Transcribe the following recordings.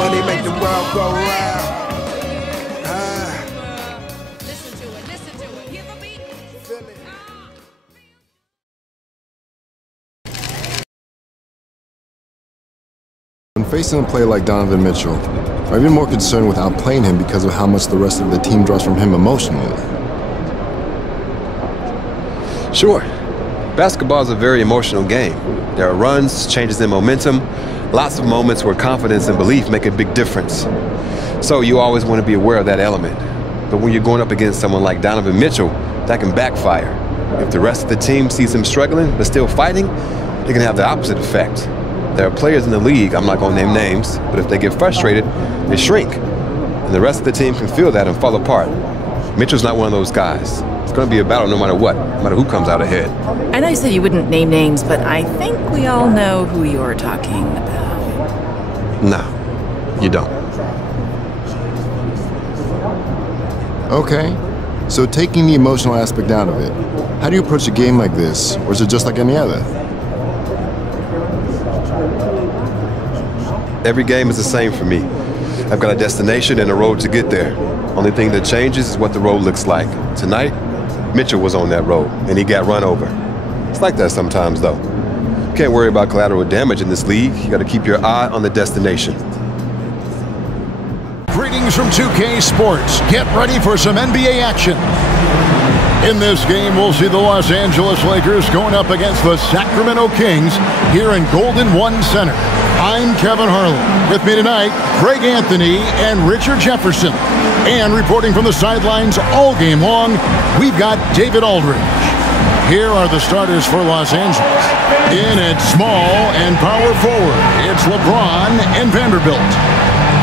money make the world go round. Listen to it, listen to it. Hear the beat. Feel it. When facing a player like Donovan Mitchell, are you more concerned with outplaying him because of how much the rest of the team draws from him emotionally? Sure. Basketball is a very emotional game. There are runs, changes in momentum, lots of moments where confidence and belief make a big difference. So you always want to be aware of that element. But when you're going up against someone like Donovan Mitchell, that can backfire. If the rest of the team sees him struggling but still fighting, it can have the opposite effect. There are players in the league, I'm not going to name names, but if they get frustrated, they shrink. And the rest of the team can feel that and fall apart. Mitchell's not one of those guys. It's going to be a battle no matter what, no matter who comes out ahead. I know you said you wouldn't name names, but I think we all know who you're talking about. No, you don't. Okay, so taking the emotional aspect out of it, how do you approach a game like this, or is it just like any other? Every game is the same for me. I've got a destination and a road to get there. Only thing that changes is what the road looks like. Tonight, Mitchell was on that road, and he got run over. It's like that sometimes, though. You can't worry about collateral damage in this league. You got to keep your eye on the destination. Greetings from 2K Sports. Get ready for some NBA action. In this game, we'll see the Los Angeles Lakers going up against the Sacramento Kings here in Golden One Center. I'm Kevin Harlan. With me tonight, Craig Anthony and Richard Jefferson. And reporting from the sidelines all game long, we've got David Aldridge. Here are the starters for Los Angeles. In at small and power forward, it's LeBron and Vanderbilt.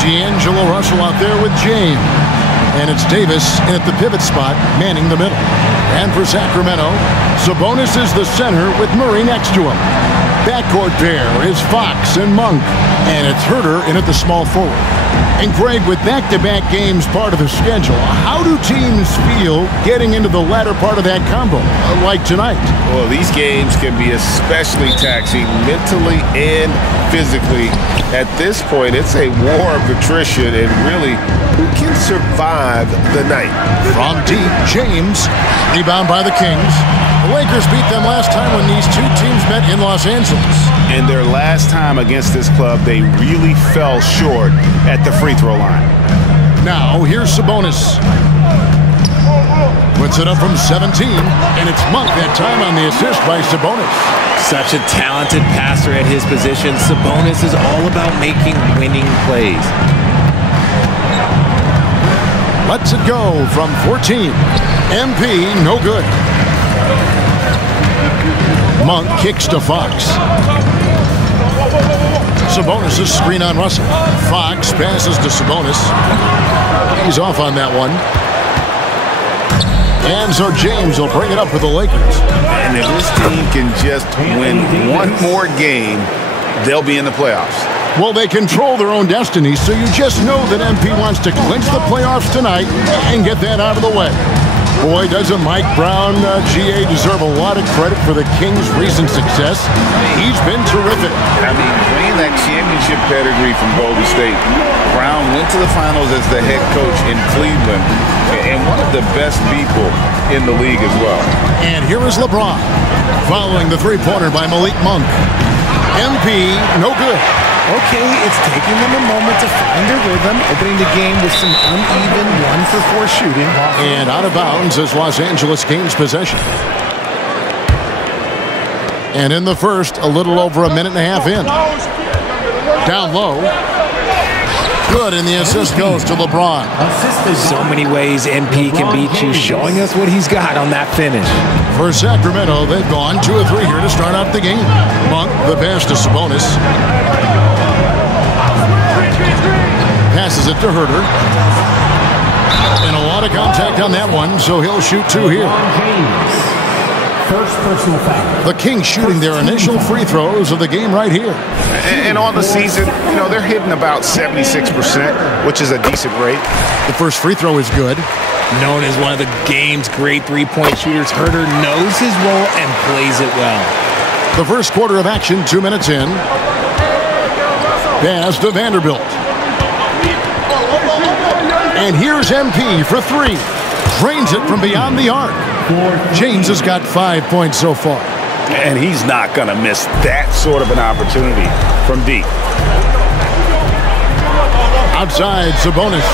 D'Angelo Russell out there with James. And it's Davis in at the pivot spot, manning the middle. And for Sacramento, Sabonis is the center with Murray next to him. Backcourt pair is Fox and Monk. And it's Herter in at the small forward. And Greg, with back-to-back games part of the schedule, how do teams feel getting into the latter part of that combo, like tonight? Well, these games can be especially taxing mentally and physically. At this point, it's a war of attrition, and really, who can survive the night? From deep, James, rebound by the Kings. The Lakers beat them last time when these two teams met in Los Angeles. And their last time against this club, they really fell short at the free throw line. Now, here's Sabonis. Puts it up from 17, and it's Monk that time on the assist by Sabonis. Such a talented passer at his position. Sabonis is all about making winning plays. Lets it go from 14. MP, no good. Monk kicks to Fox. Sabonis' screen on Russell. Fox passes to Sabonis. He's off on that one. And so James will bring it up for the Lakers. And if this team can just win one more game, they'll be in the playoffs. Well, they control their own destiny, so you just know that MP wants to clinch the playoffs tonight and get that out of the way. Boy, doesn't Mike Brown, GA, deserve a lot of credit for the Kings' recent success. He's been terrific. I mean, bringing that championship pedigree from Golden State, Brown went to the finals as the head coach in Cleveland, and one of the best people in the league as well. And here is LeBron, following the three-pointer by Malik Monk. MP, no good. Okay, it's taking them a moment to find their rhythm, opening the game with some uneven 1-for-4 shooting. And out of bounds as Los Angeles gains possession. And in the first, a little over a minute and a half in. Down low. Good, and the assist goes to LeBron. So many ways MP can beat you, showing us what he's got on that finish. For Sacramento, they've gone 2 of 3 here to start out the game. Monk, the pass to Sabonis. Passes it to Herter. And a lot of contact on that one, so he'll shoot 2 here. First personal foul. The Kings shooting their initial free throws of the game right here. And on the season, you know, they're hitting about 76%, which is a decent rate. The first free throw is good. Known as one of the game's great three-point shooters, Herter knows his role and plays it well. The first quarter of action, 2 minutes in. Pass to Vanderbilt. And here's MP for three. Drains it from beyond the arc. James has got 5 points so far. And he's not going to miss that sort of an opportunity from deep. Outside, Sabonis.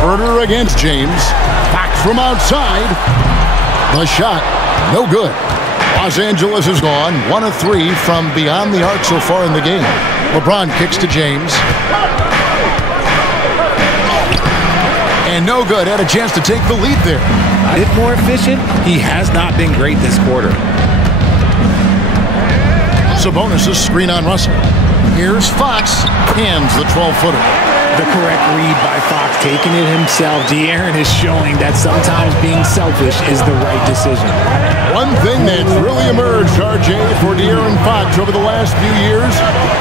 Herder against James. Back from outside. The shot, no good. Los Angeles is gone, 1 of 3 from beyond the arc so far in the game. LeBron kicks to James. And no good, had a chance to take the lead there. A bit more efficient. He has not been great this quarter. Sabonis' screen on Russell. Here's Fox, hands the 12-footer. The correct read by Fox, taking it himself. De'Aaron is showing that sometimes being selfish is the right decision. One thing that's really emerged, RJ, for De'Aaron Fox over the last few years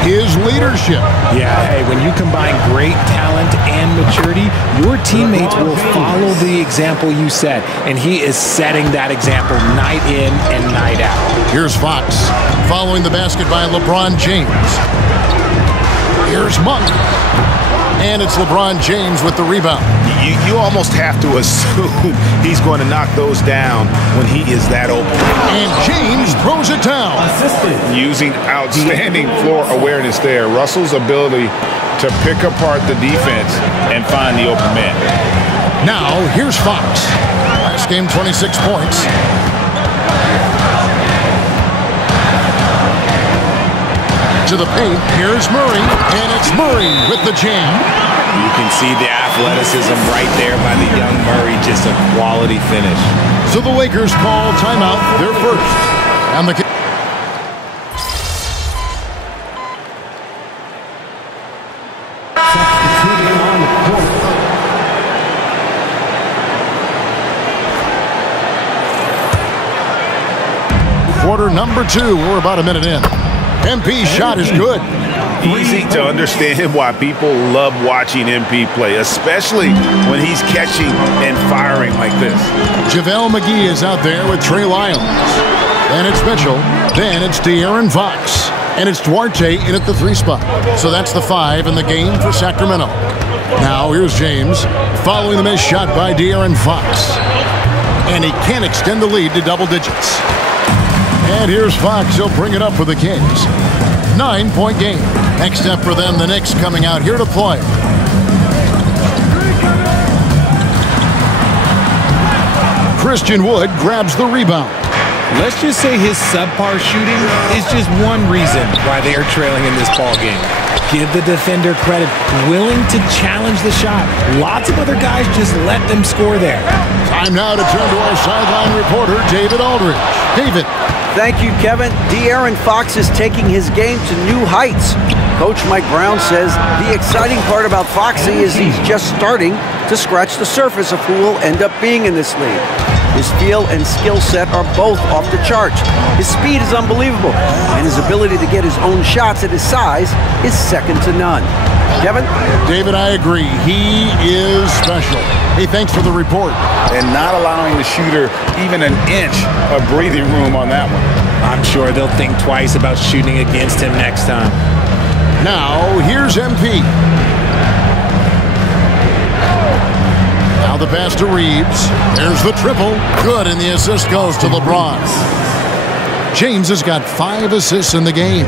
is leadership. Yeah, hey, when you combine great talent and maturity, your teammates will follow the example you set, and he is setting that example night in and night out. Here's Fox, following the basket by LeBron James. Here's Monk. And it's LeBron James with the rebound. You almost have to assume he's going to knock those down when he is that open. And James throws it down. Using outstanding floor awareness there. Russell's ability to pick apart the defense and find the open man. Now, here's Fox. Last game, 26 points. To the paint, here's Murray, and it's Murray with the jam. You can see the athleticism right there by the young Murray, just a quality finish. So the Lakers call timeout, their first. And the quarter number 2, we're about a minute in. MP's shot is good. Easy to understand why people love watching MP play, especially when he's catching and firing like this. JaVale McGee is out there with Trey Lyles. Then it's Mitchell. Then it's De'Aaron Fox. And it's Duarte in at the 3 spot. So that's the 5 in the game for Sacramento. Now here's James following the missed shot by De'Aaron Fox. And he can't extend the lead to double digits. And here's Fox. He'll bring it up for the Kings. 9-point game. Next step for them, the Knicks coming out here to play. Christian Wood grabs the rebound. Let's just say his subpar shooting is just one reason why they are trailing in this ball game. Give the defender credit, willing to challenge the shot. Lots of other guys just let them score there. Time now to turn to our sideline reporter, David Aldridge. David. Thank you, Kevin. De'Aaron Fox is taking his game to new heights. Coach Mike Brown says the exciting part about Foxy is he's just starting to scratch the surface of who will end up being in this league. His feel and skill set are both off the charts. His speed is unbelievable, and his ability to get his own shots at his size is second to none. Kevin? David, I agree. He is special. Hey, thanks for the report. And not allowing the shooter even an inch of breathing room on that one. I'm sure they'll think twice about shooting against him next time. Now, here's MP. Now the pass to Reeves. There's the triple. Good, and the assist goes to LeBron. James has got 5 assists in the game.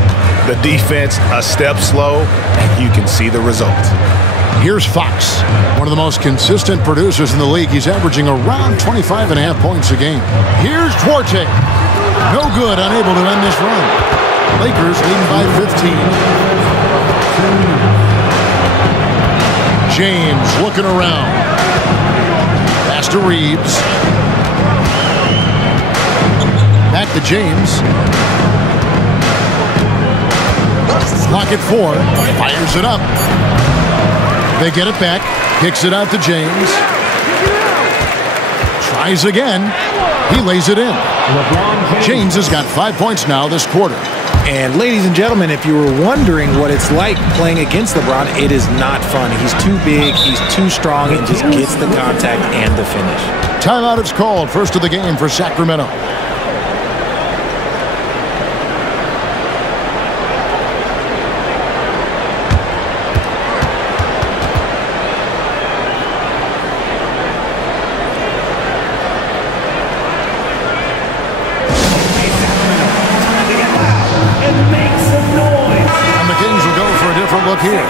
The defense a step slow, and you can see the result. Here's Fox, one of the most consistent producers in the league. He's averaging around 25.5 points a game. Here's Duarte. No good, unable to end this run. Lakers leading by 15. James looking around. Pass to Reeves. Back to James. Clock at 4. Fires it up. They get it back. Kicks it out to James. Tries again. He lays it in. James has got 5 points now this quarter. And ladies and gentlemen, if you were wondering what it's like playing against LeBron, it is not fun. He's too big, he's too strong, and just gets the contact and the finish. Timeout is called. First of the game for Sacramento. look here.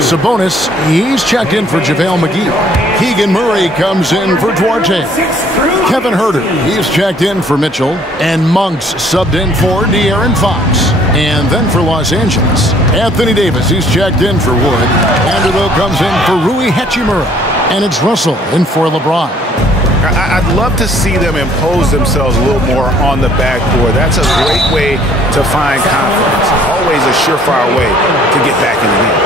Sabonis, he's checked in for JaVale McGee. Keegan Murray comes in for Duarte. Kevin Huerter, he's checked in for Mitchell. And Monks subbed in for De'Aaron Fox. And then for Los Angeles, Anthony Davis, he's checked in for Wood. Vanderbilt comes in for Rui Hachimura. And it's Russell in for LeBron. I'd love to see them impose themselves a little more on the backboard. That's a great way to find confidence. Always a surefire way to get back in the game.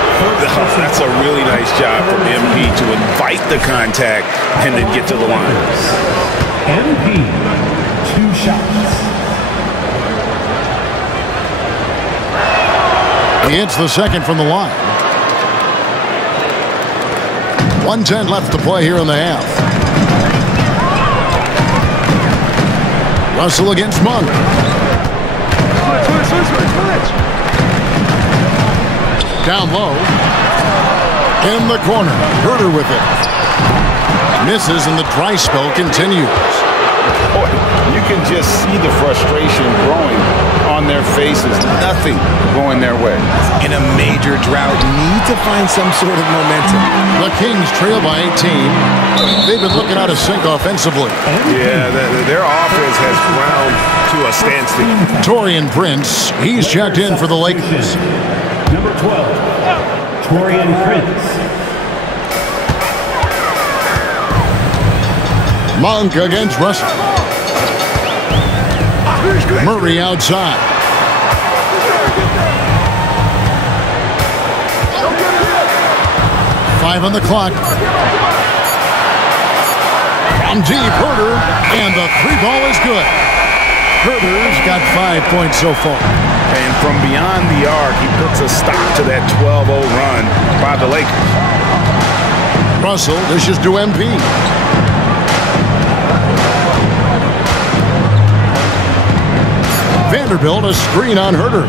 That's a really nice job from MP to invite the contact and then get to the line. MP, 2 shots. He hits the second from the line. 1:10 left to play here in the half. Russell against Monk. Down low. In the corner. Huerter with it. Misses and the dry spell continues. Boy, you can just see the frustration growing on their faces. Nothing going their way. In a major drought, need to find some sort of momentum. The Kings trail by 18. They've been looking out of sync offensively. Yeah, their offense has ground to a standstill. Taurean Prince, he's checked in for the Lakers. Number 12, Taurean Prince. Monk against Russell. Murray outside. Five on the clock. From deep, Huerter, and the 3-ball is good. Huerter's got 5 points so far. And from beyond the arc, he puts a stop to that 12-0 run by the Lakers. Russell dishes to MP. Vanderbilt a screen on Huerter.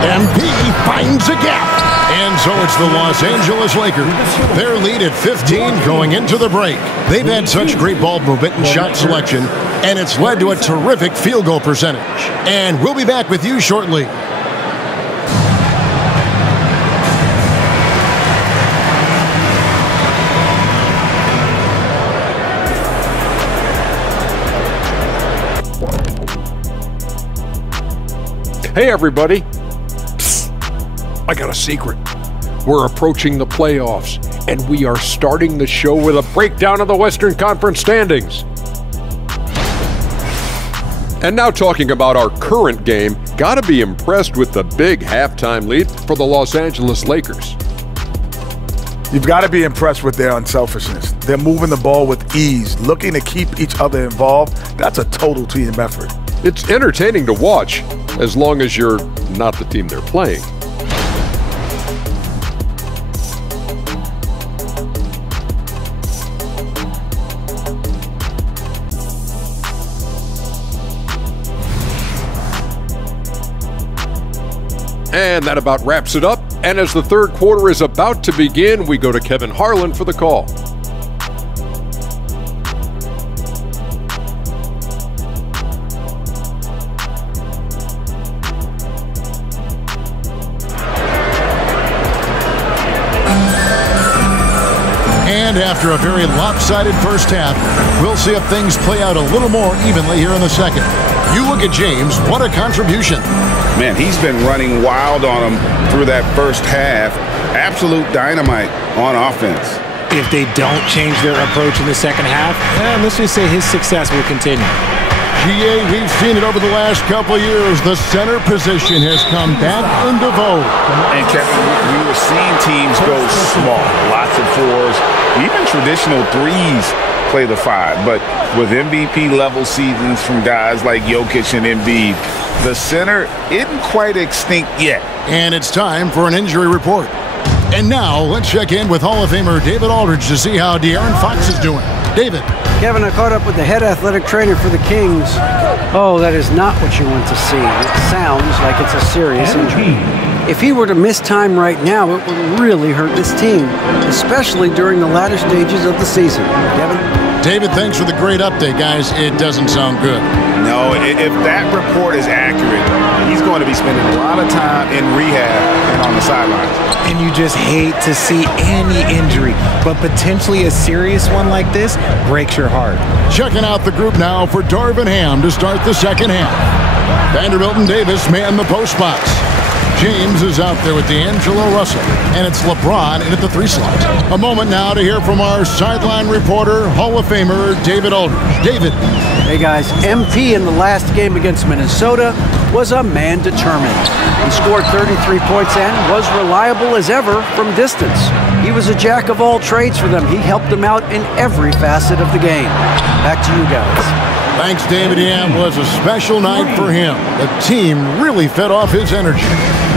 MP finds a gap. And so it's the Los Angeles Lakers. Their lead at 15 going into the break. They've had such great ball movement and shot selection, and it's led to a terrific field goal percentage. And we'll be back with you shortly. Hey everybody, psst, I got a secret. We're approaching the playoffs, and we are starting the show with a breakdown of the Western Conference standings. And now talking about our current game, gotta be impressed with the big halftime lead for the Los Angeles Lakers. You've got to be impressed with their unselfishness. They're moving the ball with ease, looking to keep each other involved. That's a total team effort. It's entertaining to watch, as long as you're not the team they're playing. And that about wraps it up. And as the third quarter is about to begin, we go to Kevin Harlan for the call. And after a very lopsided first half, we'll see if things play out a little more evenly here in the second. You look at James, what a contribution. Man, he's been running wild on them through that first half. Absolute dynamite on offense. If they don't change their approach in the second half, let's just say his success will continue. GA, we've seen it over the last couple of years. The center position has come back into vogue. And Kevin, we were seeing teams go small, lots of fours, even traditional threes play the five. But with MVP level seasons from guys like Jokic and Embiid, the center isn't quite extinct yet. And it's time for an injury report. And now let's check in with Hall of Famer David Aldridge to see how De'Aaron Fox is doing. David. Kevin, I caught up with the head athletic trainer for the Kings. Oh, that is not what you want to see. It sounds like it's a serious injury. If he were to miss time right now, it would really hurt this team, especially during the latter stages of the season. Kevin? David, thanks for the great update, guys. It doesn't sound good. No, if that report is accurate, he's going to be spending a lot of time in rehab and on the sidelines. And you just hate to see any injury, but potentially a serious one like this breaks your heart. Checking out the group now for Darvin Ham to start the second half. Vanderbilt and Davis man the post spots. James is out there with D'Angelo Russell, and it's LeBron in at the 3 slot. A moment now to hear from our sideline reporter, Hall of Famer David Aldridge. David. Hey guys, MP in the last game against Minnesota was a man determined. He scored 33 points and was reliable as ever from distance. He was a jack of all trades for them. He helped them out in every facet of the game. Back to you guys. Thanks, David. It was a special night for him. The team really fed off his energy.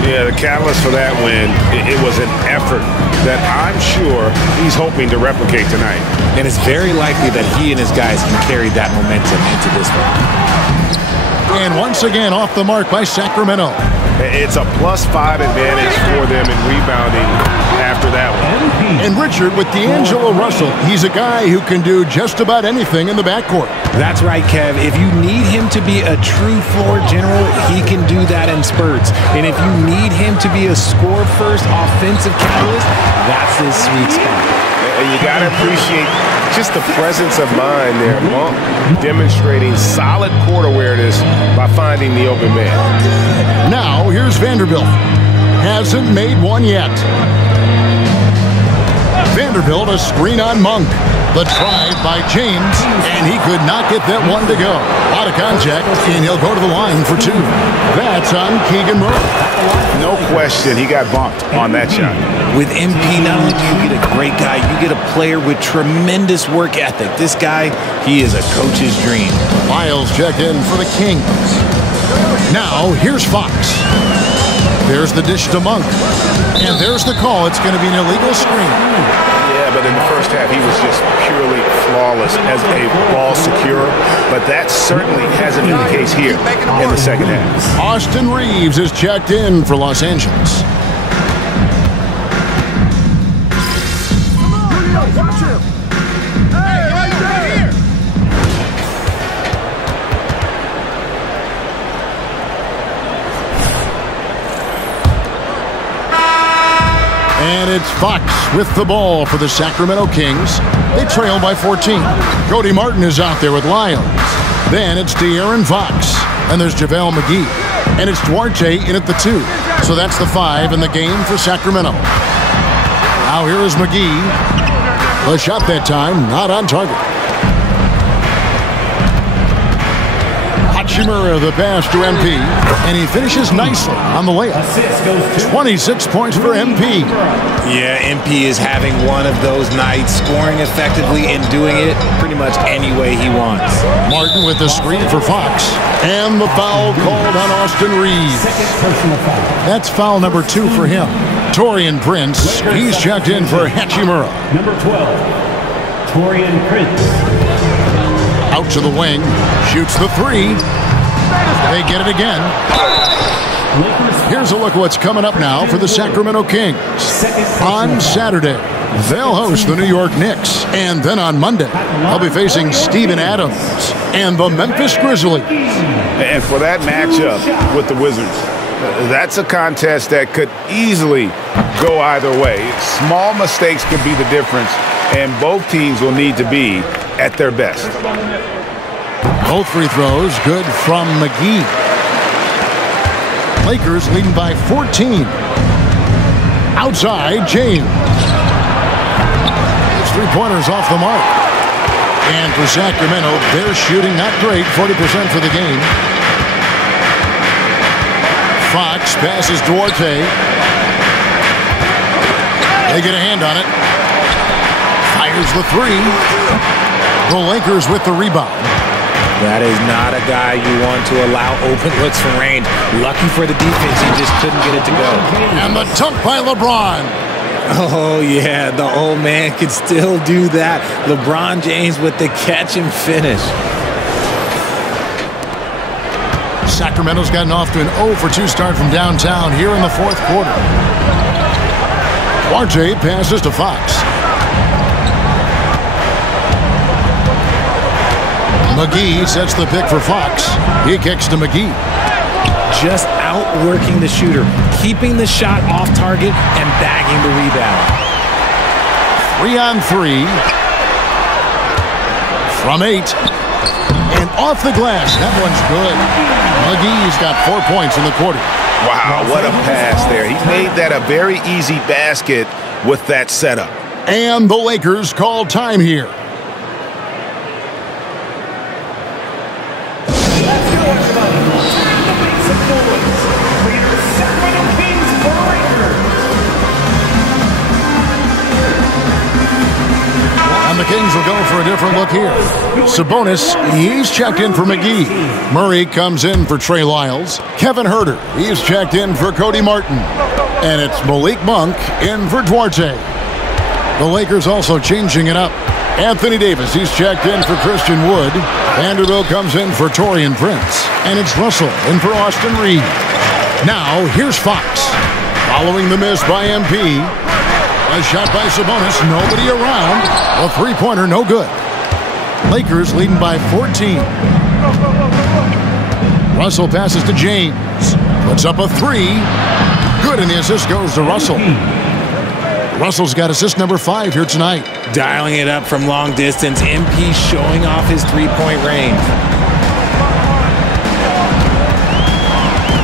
Yeah, the catalyst for that win, it was an effort that I'm sure he's hoping to replicate tonight. And it's very likely that he and his guys can carry that momentum into this one. And once again, off the mark by Sacramento. It's a +5 advantage for them in rebounding after that one. And Richard with D'Angelo Russell, he's a guy who can do just about anything in the backcourt. That's right, Kev. If you need him to be a true floor general, he can do that in spurts. And if you need him to be a score-first offensive catalyst, that's his sweet spot. And you got to appreciate just the presence of mind there. Monk demonstrating solid court awareness by finding the open man. Now, here's Vanderbilt. Hasn't made one yet. Vanderbilt, a screen on Monk. The drive by James, and he could not get that one to go. Out of contact, and he'll go to the line for 2. That's on Keegan Murray. No question, he got bumped on that shot. With MP, not only do you get a great guy, you get a player with tremendous work ethic. This guy, he is a coach's dream. Miles checked in for the Kings. Now, here's Fox. There's the dish to Monk. And there's the call. It's going to be an illegal screen. Yeah, but in the first half, he was just purely flawless as a ball securer. But that certainly hasn't been the case here in the second half. Austin Reeves is checked in for Los Angeles. And it's Fox with the ball for the Sacramento Kings. They trail by 14. Cody Martin is out there with Lyons. Then it's De'Aaron Fox. And there's JaVale McGee. And it's Duarte in at the 2. So that's the 5 in the game for Sacramento. Now here is McGee. The shot that time, not on target. Hachimura the pass to MP, and he finishes nicely on the layup. 26 points for MP. Yeah, MP is having one of those nights, scoring effectively and doing it pretty much any way he wants. Martin with the screen for Fox, and the foul called on Austin Reeves. That's foul number 2 for him. Taurean Prince, he's checked in for Hachimura. Number 12, Taurean Prince. Out to the wing, shoots the 3. They get it again. Here's a look at what's coming up now for the Sacramento Kings. On Saturday, they'll host the New York Knicks. And then on Monday, they'll be facing Steven Adams and the Memphis Grizzlies. And for that matchup with the Wizards, that's a contest that could easily go either way. Small mistakes could be the difference, and both teams will need to be at their best. Both free throws good from McGee. Lakers leading by 14. Outside, James. His 3-pointers off the mark. And for Sacramento, they're shooting not great, 40% for the game. Fox passes Duarte. They get a hand on it. Fires the 3. The Lakers with the rebound. That is not a guy you want to allow open looks from range. Lucky for the defense, he just couldn't get it to go. And the dunk by LeBron. Oh, yeah, the old man could still do that. LeBron James with the catch and finish. Sacramento's gotten off to an 0-for-2 start from downtown here in the 4th quarter. Duarte passes to Fox. McGee sets the pick for Fox. He kicks to McGee. Just outworking the shooter, keeping the shot off target and bagging the rebound. 3-on-3 from 8. And off the glass. That one's good. McGee's got 4 points in the quarter. Wow, what a pass there. He made that a very easy basket with that setup. And the Lakers call time here. And the Kings will go for a different look here. Sabonis, he's checked in for McGee. Murray comes in for Trey Lyles. Kevin Huerter, he's checked in for Cody Martin. And it's Malik Monk in for Duarte. The Lakers also changing it up. Anthony Davis, he's checked in for Christian Wood. Vanderbilt comes in for Taurean Prince. And it's Russell in for Austin Reed. Now, here's Fox. Following the miss by MP. A shot by Sabonis, nobody around. A three-pointer, no good. Lakers leading by 14. Russell passes to James. Puts up a three. Good, and the assist goes to Russell. Russell's got assist number 5 here tonight. Dialing it up from long distance. MP showing off his three-point range.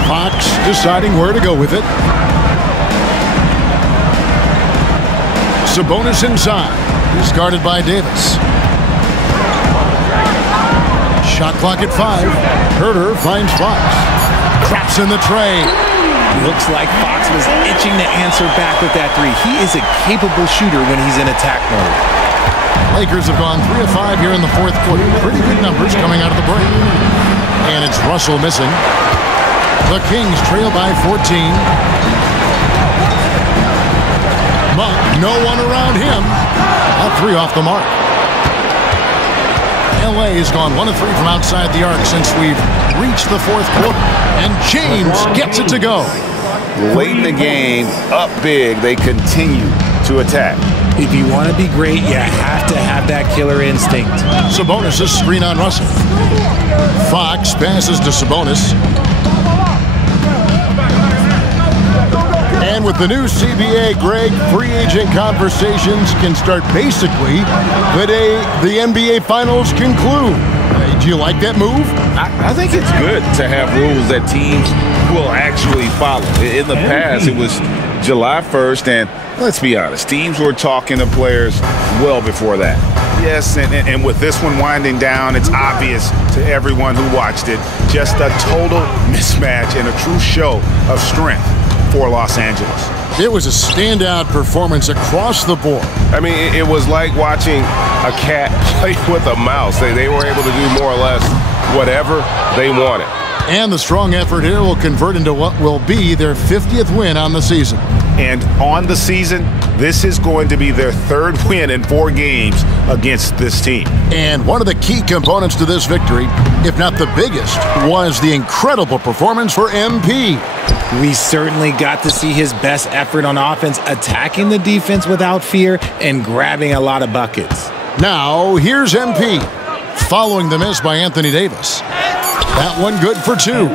Fox deciding where to go with it. Sabonis inside. He's guarded by Davis. Shot clock at 5. Huerter finds Fox. Traps in the tray. Looks like Fox was itching to answer back with that three. He is a capable shooter when he's in attack mode. Lakers have gone 3 of 5 here in the fourth quarter. Pretty good numbers coming out of the break. And it's Russell missing. The Kings trail by 14. Monk, no one around him. A 3 off the mark. LA has gone 1 of 3 from outside the arc since we've reached the fourth quarter. And James gets it to go. Late in the game, up big, they continue to attack. If you want to be great, you have to have that killer instinct. Sabonis' screen on Russell. Fox passes to Sabonis. And with the new CBA, Greg, free agent conversations can start basically the day the NBA Finals conclude. Do you like that move? I think it's good to have rules that teams will actually follow. In the past, it was July 1st, and let's be honest, teams were talking to players well before that. Yes, and with this one winding down, it's obvious to everyone who watched it, just a total mismatch and a true show of strength for Los Angeles. It was a standout performance across the board. I mean, it was like watching a cat play with a mouse. They were able to do more or less whatever they wanted. And the strong effort here will convert into what will be their 50th win on the season. And on the season, this is going to be their 3rd win in 4 games against this team. And one of the key components to this victory, if not the biggest, was the incredible performance for MP. We certainly got to see his best effort on offense, attacking the defense without fear and grabbing a lot of buckets. Now, here's MP, following the miss by Anthony Davis. That one good for 2.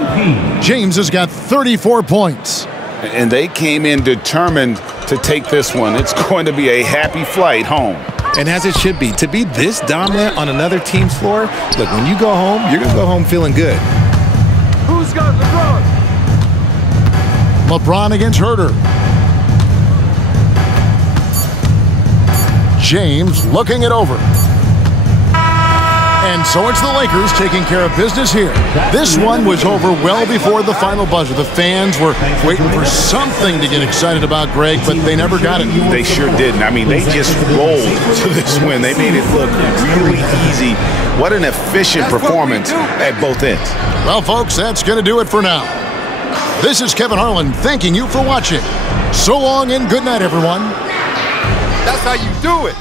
James has got 34 points. And they came in determined to take this one. It's going to be a happy flight home. And as it should be, to be this dominant on another team's floor, look, when you go home, you're going to go home feeling good. Who's got LeBron? LeBron against Huerter. James looking it over. And so it's the Lakers taking care of business here. This one was over well before the final buzzer. The fans were waiting for something to get excited about, Greg, but they never got it. They sure didn't. I mean, they just rolled to this win. They made it look really easy. What an efficient performance at both ends. Well, folks, that's going to do it for now. This is Kevin Harlan thanking you for watching. So long and good night, everyone. That's how you do it.